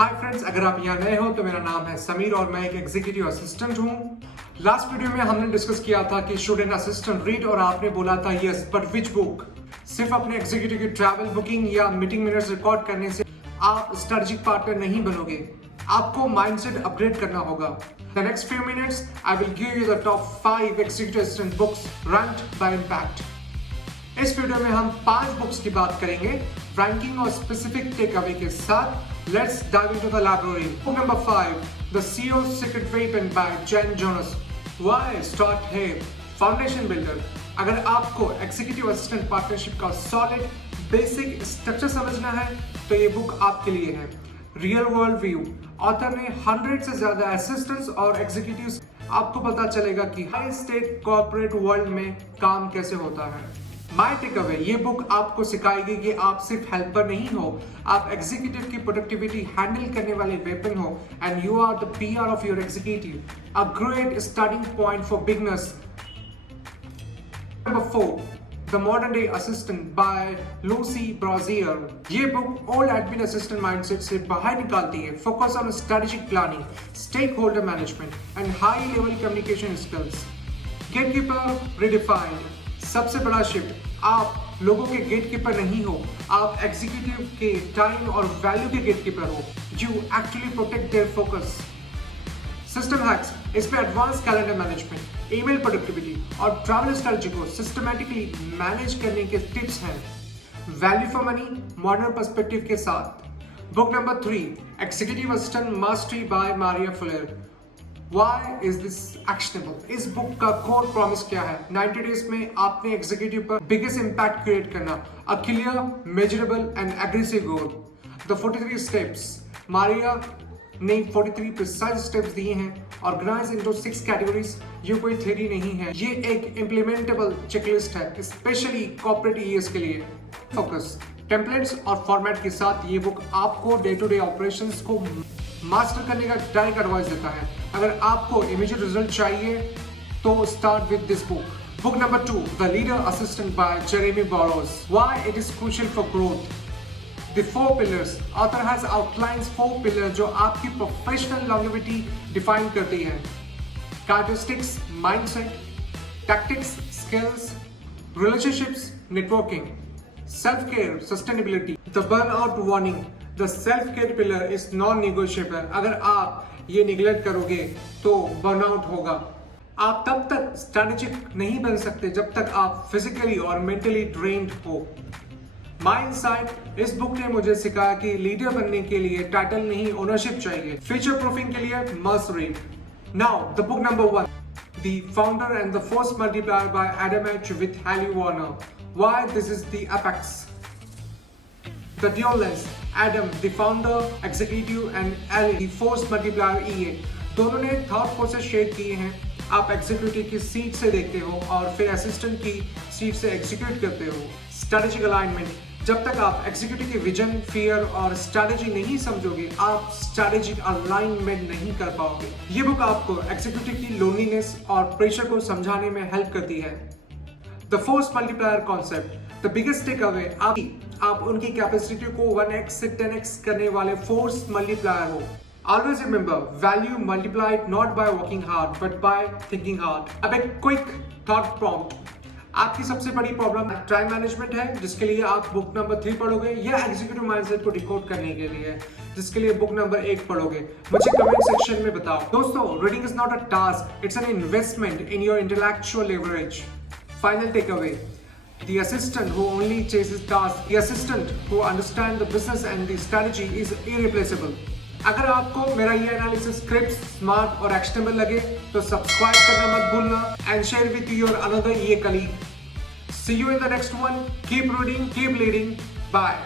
Hi friends, अगर आप यहाँ नए हो तो मेरा नाम है समीर और मैं एक एग्जीक्यूटिव असिस्टेंट हूँ। लास्ट वीडियो में हमने डिस्कस किया था कि स्टूडेंट असिस्टेंट रीड और आपने बोला था यस, बट विच बुक। सिर्फ अपने एग्जीक्यूटिव की ट्रैवल बुकिंग या मीटिंग मिनट्स रिकॉर्ड करने से आप स्ट्रेटेजिक पार्टनर नहीं बनोगे। आपको माइंडसेट अपग्रेड करना होगा। The next few minutes, I will give you the top 5 executive assistant books ranked by impact. इस वीडियो में हम 5 बुक्स की बात करेंगे रैंकिंग और स्पेसिफिक टेक अवे के साथ। Let's dive into the library. Book number 5, The CEO's Secret Weapon by Jen Jonas. Why start here? Foundation Builder. अगर आपको एग्जीक्यूटिव असिस्टेंट पार्टनरशिप का सॉलिड बेसिक स्ट्रक्चर समझना है तो ये बुक आपके लिए है। रियल वर्ल्ड व्यू, ऑथर ने 100 से ज्यादा असिस्टेंट्स और एग्जीक्यूटिव्स, आपको पता चलेगा कि हाई स्टेक कॉर्पोरेट वर्ल्ड में काम कैसे होता है। माय टेक अवे, ये बुक आपको सिखाएगी कि आप सिर्फ हेल्पर नहीं हो, आप एग्जीक्यूटिव की प्रोडक्टिविटी हैंडल करने वाले वेपन हो and you are the PR of your executive, a great starting point for beginners. Number 4, The Modern Day Assistant by Lucy Brazier. ये book old admin assistant mindset से बाहर निकालती है। Focus on strategic planning, stakeholder management and high level communication skills. Gatekeeper redefined, सबसे बड़ा shift, आप लोगों के गेटकीपर नहीं हो, आप एग्जीक्यूटिव के टाइम और वैल्यू के गेटकीपर हो। You actually protect their focus. System hacks, इसमें advance calendar management, email productivity और ट्रैवल स्ट्रेटजी को सिस्टमैटिकली मैनेज करने के टिप्स हैं। Value for money modern perspective के साथ। Book number 3, executive assistant mastery by Maria Fuller. Why is this actionable? इस book का कोर प्रॉमिस क्या है? 90 डेज में आपने एग्जीक्यूटिव पर बिगेस्ट इम्पैक्ट क्रिएट करना, a clear, measurable and aggressive goal. The 43 steps, Maria ने 43 प्रिसाइज स्टेप्स दिए हैं, ऑर्गेनाइज इनटू 6 कैटेगरीज। ये कोई थ्योरी नहीं है, ये एक इम्प्लीमेंटेबल चेकलिस्ट है, स्पेशली कॉर्पोरेट ईएस के लिए। फोकस, टेम्पलेट्स और फॉर्मेट के साथ ये बुक आपको डे टू डे ऑपरेशंस को मास्टर करने का डायरेक्ट एडवाइस देता है। अगर आपको इमीडिएट रिजल्ट चाहिए तो start with this book. Book number 2, the leader assistant by Jeremy Boros. Why it is crucial for growth. The 4 pillars. Author has outlined 4 pillars जो आपकी प्रोफेशनल लॉन्जेविटी डिफाइन करती है। Characteristics, mindset, tactics, skills, relationships, networking, self-care, sustainability. The burnout warning. The self-care pillar is non-negotiable. अगर आप ये neglect करोगे तो burnout होगा। आप तब तक स्ट्रैटेजिक नहीं बन सकते जब तक आप फिजिकली और मेंटली ड्रेन्ड हो। माय इनसाइट, इस बुक ने मुझे सिखाया कि लीडर बनने के लिए टाइटल नहीं, ओनरशिप चाहिए। फ्यूचर प्रूफिंग के लिए must read. Now the book number 1, the founder and the force multiplier by Adam H with Hailey Warner. Why this is the apex. The dual lens, Adam the founder, executive and Ellie the force multiplier EA. दोनों ने thought process share किए हैं। आप executive की seat से देखते हो और फिर असिस्टेंट की सीट से एग्जीक्यूट करते हो। स्ट्रेटेजिक अलाइनमेंट, जब तक आप एग्जीक्यूटिव की विजन, फियर और स्ट्रैटेजी नहीं समझोगे, आप स्ट्रैटेजिक अलाइनमेंट नहीं कर पाओगे। ये बुक आपको एग्जीक्यूटिव की लोनलीनेस और प्रेशर को समझाने में हेल्प करती है। The force multiplier concept, the biggest take away, आप उनकी कैपेसिटी को 1x से 10x करने वाले फोर्स मल्टीप्लायर हो। Always remember, value multiplied not by working hard but by thinking hard. अब एक क्विक थॉट प्रॉम्प्ट, आपकी सबसे बड़ी प्रॉब्लम टाइम मैनेजमेंट है, जिसके लिए आप बुक नंबर 3 पढ़ोगे, या एग्जीक्यूटिव माइंडसेट को डिकोड करने के लिए जिसके लिए बुक नंबर 1 पढ़ोगे। मुझे कमेंट सेक्शन में बताओ। दोस्तों, reading is not a task, it's an investment in your intellectual leverage. Final take away, the assistant who only chases tasks, the assistant who understands the business and the strategy is irreplaceable. अगर आपको मेरा ये analysis crisp, smart और actionable लगे तो subscribe करना मत भूलना and share with your another ये colleague. See you in the next one. Keep reading, keep leading, bye.